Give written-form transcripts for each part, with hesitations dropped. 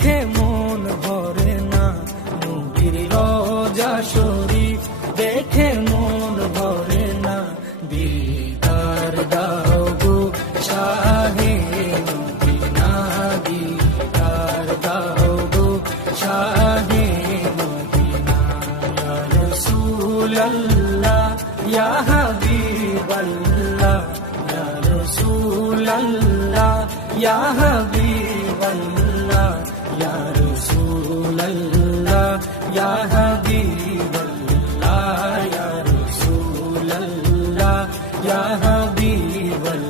দেখে মন ভরে না, নবীর রওজা শরীফ দেখে মন ভরে না। দিদার দাও গো শাহে মদিনা, দিদার দাও গো শাহে মদিনা। ইয়া রাসূলাল্লাহ ইয়া হাবিবাল্লাহ, ইয়া রাসূলাল্লাহ ইয়া হাবিবাল্লাহ, ইয়া রাসূলাল্লাহ ইয়া হাবিবাল্লাহ, ইয়া রাসূলাল্লাহ ইয়া হাবিবাল্লাহ।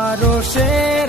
আরশের